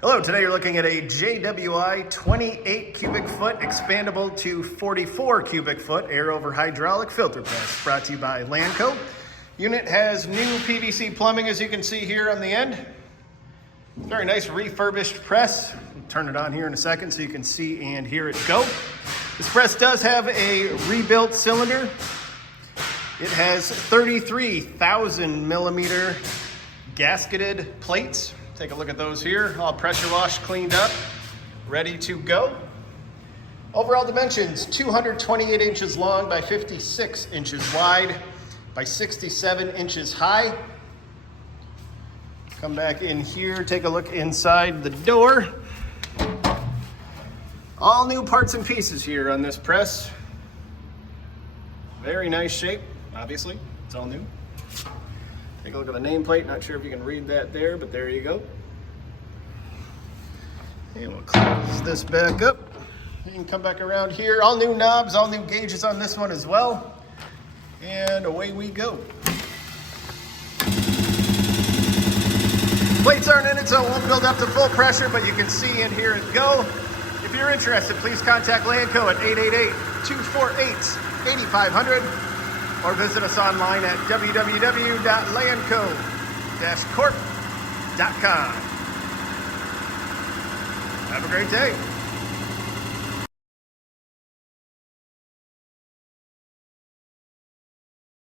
Hello, today you're looking at a JWI 28 cubic foot expandable to 44 cubic foot air over hydraulic filter press, brought to you by Lanco. Unit has new PVC plumbing, as you can see here on the end. Very nice refurbished press. We'll turn it on here in a second so you can see and hear it go. This press does have a rebuilt cylinder. It has 33,000 millimeter gasketed plates. Take a look at those here, all pressure washed, cleaned up, ready to go. Overall dimensions, 228 inches long by 56 inches wide by 67 inches high. Come back in here, take a look inside the door. All new parts and pieces here on this press. Very nice shape, obviously, it's all new. Take a look at the nameplate. Not sure if you can read that there, but there you go. And we'll close this back up. You can come back around here. All new knobs, all new gauges on this one as well. And away we go. Plates aren't in it, so it won't build up to full pressure, but you can see and hear it go. If you're interested, please contact Lanco at 888-248-8500. or visit us online at www.lanco-corp.com. Have a great day.